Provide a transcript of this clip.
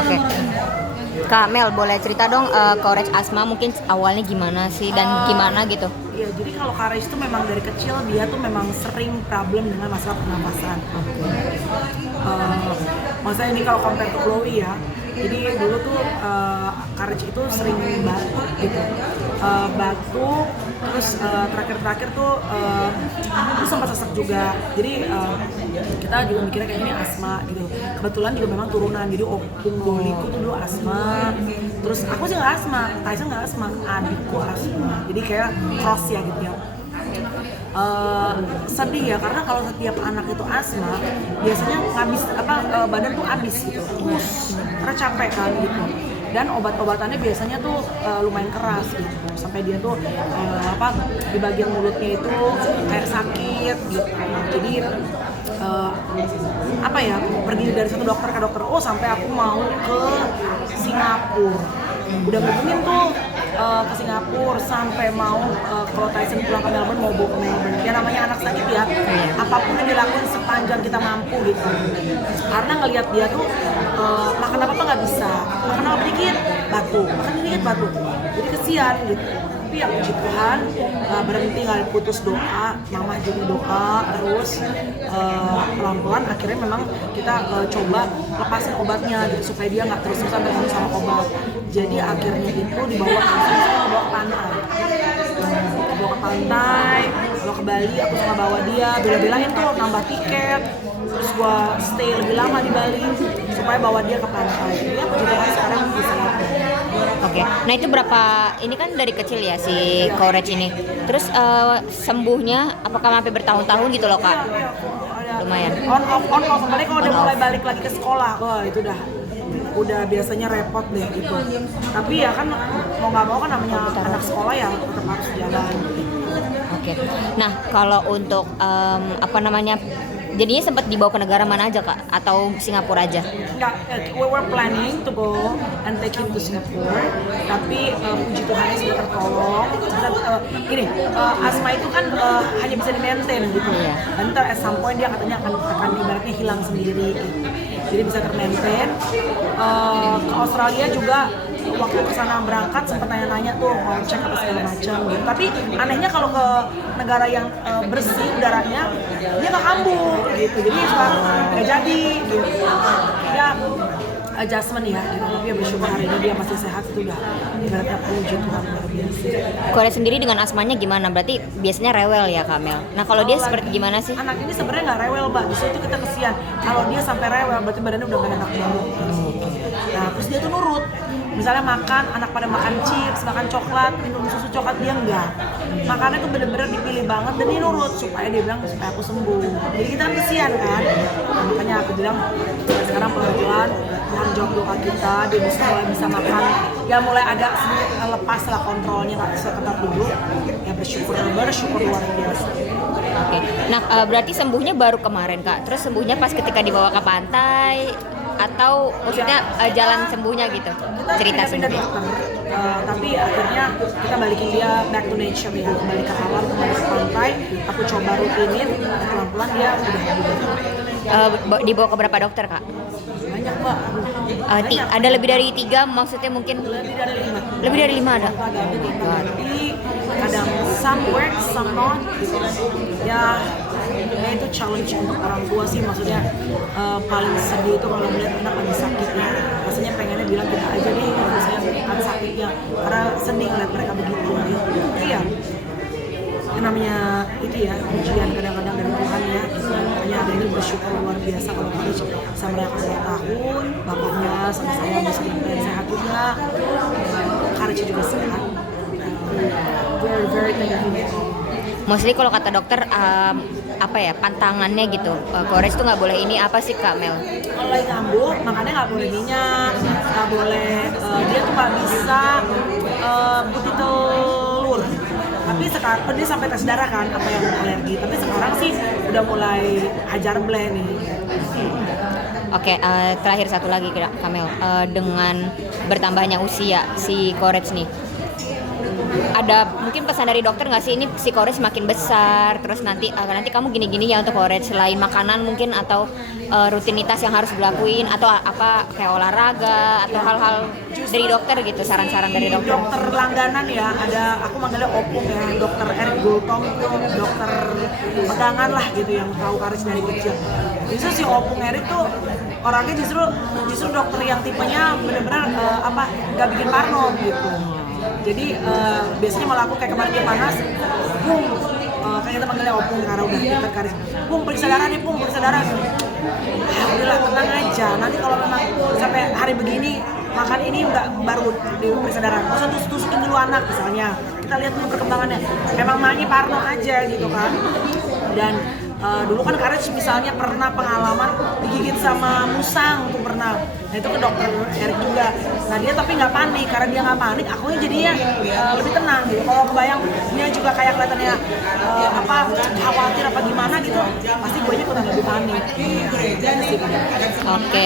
Oke. Kak Mel, boleh cerita dong courage asma mungkin awalnya gimana sih dan gimana gitu? Iya, jadi kalau Courage itu memang dari kecil dia tuh memang sering problem dengan masalah pernapasan. Maksudnya ini kalau compare to Chloe ya, jadi dulu tuh Courage itu sering batuk gitu, batuk, terus terakhir-terakhir tuh itu sempat sesak juga. Jadi kita juga mikirnya kayak ini asma gitu. Kebetulan juga memang turunan, jadi opung doliku tuh dulu asma. Terus aku sih nggak asma, Tyson nggak asma, adikku asma. Jadi kayak cross ya gitu ya. Sedih ya karena kalau setiap anak itu asma biasanya ngabis badan tuh habis gitu, karena capek kan gitu. Dan obat-obatannya biasanya tuh lumayan keras gitu, sampai dia tuh di bagian mulutnya itu kayak sakit gitu. Jadi pergi dari satu dokter ke dokter, sampai aku mau ke Singapura, udah ngomongin tuh ke Singapura sampai mau kalau Tyson pulang ke Melbourne mau bawa ke Melbourne. Ya namanya anak sakit ya, apapun yang dilakuin sepanjang kita mampu gitu. Karena ngelihat dia tuh makan apa nggak bisa, makan apa dikit batuk, makan dikit batuk. Jadi kesian gitu. Tapi ya puji Tuhan berhenti, nggak putus doa, mama juga doa terus pelan-pelan akhirnya memang kita coba lepasin obatnya gitu supaya dia nggak terus-terusan bergantung sama obat. Jadi akhirnya itu dibawa ke pantai. Dibawa ke pantai, kalau ke Bali aku suka bawa dia, bela-belain tuh nambah tiket, terus gua stay lebih lama di Bali supaya bawa dia ke pantai. Ya puji Tuhan sekarang bisa. Oke. Nah itu berapa? Ini kan dari kecil ya si courage ini. Terus sembuhnya apakah sampai bertahun-tahun gitu loh Kak? Lumayan. On off. Apalagi kalau udah mulai balik lagi ke sekolah, wah itu udah biasanya repot deh gitu. Tapi ya kan mau nggak mau kan namanya anak sekolah ya tetap harus jalan. Oke. Nah kalau untuk jadinya sempat dibawa ke negara mana aja Kak? Atau Singapura aja? Enggak, we were planning to go and take him to Singapore, tapi puji Tuhan sudah tertolong. Gini, asma itu kan hanya bisa di-maintain gitu. Dan ntar at some point dia katanya akan ibaratnya hilang sendiri gitu. Jadi bisa ter-maintain. Ke Australia juga waktu kesana berangkat sempat nanya-nanya tuh mau cek apa segala macam gitu. Tapi anehnya kalau ke negara yang bersih udaranya dia nggak kambuh gitu, jadi suka nggak jadi gitu. Ya adjustment ya gitu. Tapi ya bersyukur hari ini dia masih sehat, itu udah ibaratnya puji Tuhan luar biasa. Korea sendiri dengan asmanya gimana? Berarti biasanya rewel ya Kak Mel. Nah kalau dia seperti gimana sih? Anak ini sebenarnya nggak rewel Mbak, justru itu kita kesian. Kalau dia sampai rewel berarti badannya udah gak enak banget. Nah terus dia tuh nurut. Misalnya makan, anak pada makan chips, makan coklat, minum susu coklat, dia enggak. Makannya tuh bener-bener dipilih banget dan dia nurut supaya dia bilang supaya aku sembuh. Jadi kita kan kesian kan. Nah, makanya aku bilang sekarang pelan-pelan tanggung jawab doa kita, dia bisa makan. Ya mulai agak lepas lah kontrolnya, nggak seketat dulu. Ya bersyukur luar biasa. Oke. Nah berarti sembuhnya baru kemarin Kak. Terus sembuhnya pas ketika dibawa ke pantai atau maksudnya jalan sembuhnya gitu? Kita Cerita pindah sembuhnya. dokter, tapi akhirnya kita balikin dia back to nature ya, kembali ke alam, kembali ke pantai. Aku coba rutinin, pelan-pelan dia udah Dibawa ke berapa dokter Kak? banyak Mbak. Ada lebih dari 3 maksudnya mungkin? Lebih dari 5. Lebih dari 5 ada? Tapi kadang some work, some not. Ya itu challenge untuk orang tua sih, maksudnya paling sedih itu kalau melihat anak lagi sakit ya. Rasanya pengennya bilang kita aja deh kalau misalnya kan sakitnya, karena sedih ngeliat mereka begitu ya. Iya, yang namanya itu ya ujian kadang-kadang dari Tuhan ya. Makanya hari ini bersyukur luar biasa kalau kita bisa merayakan 2 tahun, bapaknya sama saya masih sehat juga, Courage juga sehat. Very very thankful. Mostly kalau kata dokter pantangannya gitu, Courage tuh nggak boleh ini apa sih Kak Mel? Kalau lagi ngambuk, makannya nggak boleh minyak, nggak boleh, dia tuh nggak bisa putih telur. Tapi sekarang dia sampai tes darah kan, apa yang alergi. Tapi sekarang sih udah mulai hajar blend nih. Oke, terakhir satu lagi Kak Mel, dengan bertambahnya usia si Courage nih, ada mungkin pesan dari dokter nggak sih, ini si courage makin besar, terus nanti kamu gini-gini ya untuk courage, selain makanan mungkin atau rutinitas yang harus dilakuin atau apa kayak olahraga atau hal-hal dari dokter gitu, saran-saran dari dokter. Dokter langganan ya, ada aku manggilnya opung ya, dokter Eric Gultom itu dokter pegangan lah gitu yang tahu courage dari kecil. Justru si opung Eric tuh orangnya justru dokter yang tipenya bener-bener nggak bikin parno gitu. Jadi biasanya malah aku kayak kemarin dia panas, Pung, kayak kita manggilnya opung karena udah dekat karis. Pung, periksa darah nih, Pung, periksa darah. Udahlah, tenang aja. Nanti kalau memang sampai hari begini makan ini baru diperiksa darah. Masa tusukin dulu anak misalnya. Kita lihat dulu perkembangannya. Memang maknya parno aja gitu kan. Dan dulu kan Courage misalnya pernah pengalaman digigit sama musang tuh pernah. Nah itu ke dokter Eric juga. Nah dia tapi nggak panik, karena dia nggak panik, akunya jadinya lebih tenang gitu. Kalau kebayang dia juga kayak kelihatannya khawatir apa gimana gitu, pasti gue ikutan lebih panik. Oke.